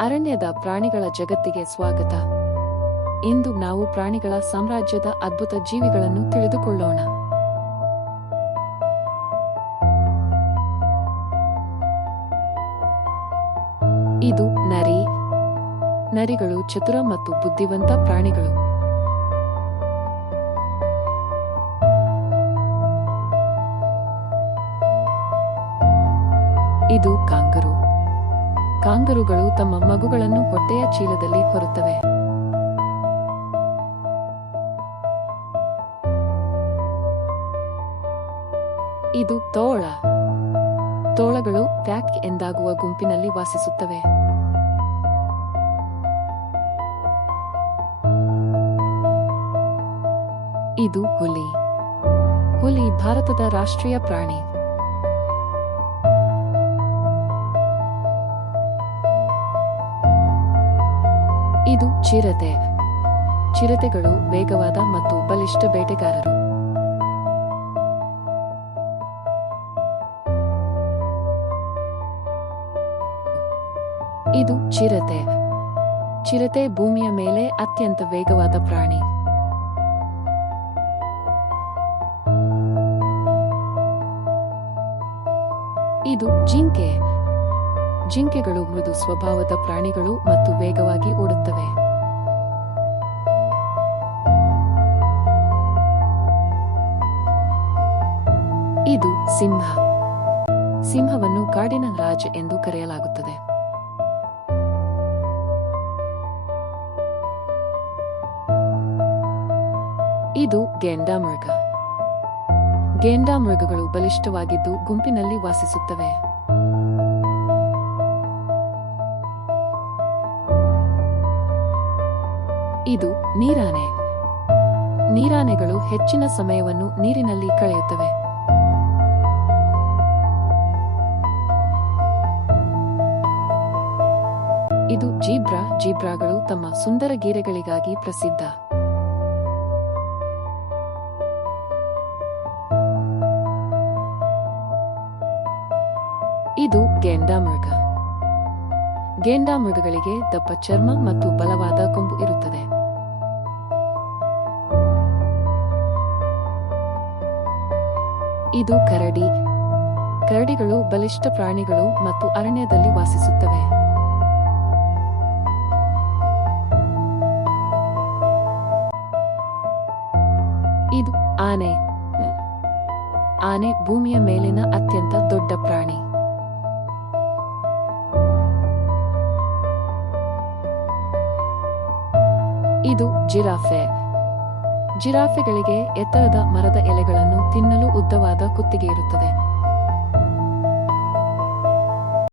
ಅರಣ್ಯದ ಪ್ರಾಣಿಗಳ ಜಗತ್ತಿಗೆ ಸ್ವಾಗತ. ಇಂದು ನಾವು ಪ್ರಾಣಿಗಳ ಸಾಮ್ರಾಜ್ಯದ ಅದ್ಭುತ ಜೀವಿಗಳನ್ನು ತಿಳಿದುಕೊಳ್ಳೋಣ. ಇದು ನರಿ, ನರಿಗಳು ಚತುರ ಮತ್ತು ಬುದ್ಧಿವಂತ ಪ್ರಾಣಿಗಳು. ಇದು ಕಾಂಗರು. ಕಾಂಗರುಗಳು ತಮ್ಮ ಮಗುಗಳನ್ನು ಹೊಟ್ಟೆಯ ಚೀಲದಲ್ಲಿ ಹೊರುತ್ತವೆ. ಇದು ತೋಳ. ತೋಳಗಳು ಪ್ಯಾಕ್ ಎಂದಾಗುವ ಗುಂಪಿನಲ್ಲಿ ವಾಸಿಸುತ್ತವೆ. ಇದು ಹುಲಿ. ಹುಲಿ ಭಾರತದ ರಾಷ್ಟ್ರೀಯ ಪ್ರಾಣಿ. ಇದು ಚಿರತೆ. ಚಿರತೆಗಳು ವೇಗವಾದ ಮತ್ತು ಬಲಿಷ್ಠ ಬೇಟೆಗಾರರು. ಇದು ಚಿರತೆ. ಚಿರತೆ ಭೂಮಿಯ ಮೇಲೆ ಅತ್ಯಂತ ವೇಗವಾದ ಪ್ರಾಣಿ. ಇದು ಜಿಂಕೆ. ಜಿಂಕೆಗಳು ಮೃದು ಸ್ವಭಾವದ ಪ್ರಾಣಿಗಳು ಮತ್ತು ವೇಗವಾಗಿ ಓಡುತ್ತವೆ. ಇದು ಸಿಂಹ. ಸಿಂಹವನ್ನು ಕಾಡಿನ ರಾಜ ಎಂದು ಕರೆಯಲಾಗುತ್ತದೆ. ಇದು ಗೆಂಡಾಮೃಗ. ಗೆಂಡಾಮೃಗಗಳು ಬಲಿಷ್ಠವಾಗಿದ್ದು ಗುಂಪಿನಲ್ಲಿ ವಾಸಿಸುತ್ತವೆ. ಇದು ನೀರಾನೆ. ನೀರಾನೆಗಳು ಹೆಚ್ಚಿನ ಸಮಯವನ್ನು ನೀರಿನಲ್ಲಿ ಕಳೆಯುತ್ತವೆ. ಇದು ಜೀಬ್ರಾ ಜೀಬ್ರಾಗಳು ತಮ್ಮ ಸುಂದರ ಗೀರೆಗಳಿಗಾಗಿ ಪ್ರಸಿದ್ಧ. ಇದು ಗೆಂಡಾಮೃಗ ಗೆಂಡಾಮೃಗಗಳಿಗೆ ದಪ್ಪ ಚರ್ಮ ಮತ್ತು ಬಲವಾದ ಕೊಂಬು ಇರುತ್ತದೆ. ಇದು ಕರಡಿ. ಕರಡಿಗಳು ಬಲಿಷ್ಠ ಪ್ರಾಣಿಗಳು ಮತ್ತು ಅರಣ್ಯದಲ್ಲಿ ವಾಸಿಸುತ್ತವೆ. ಇದು ಆನೆ. ಆನೆ ಭೂಮಿಯ ಮೇಲಿನ ಅತ್ಯಂತ ದೊಡ್ಡ ಪ್ರಾಣಿ. ಇದು ಜಿರಾಫೆ. ಜಿರಾಫೆಗಳಿಗೆ ಎತ್ತರದ ಮರದ ಎಲೆಗಳನ್ನು ತಿನ್ನಲು ಉದ್ದವಾದ ಕುತ್ತಿಗೆ ಇರುತ್ತದೆ.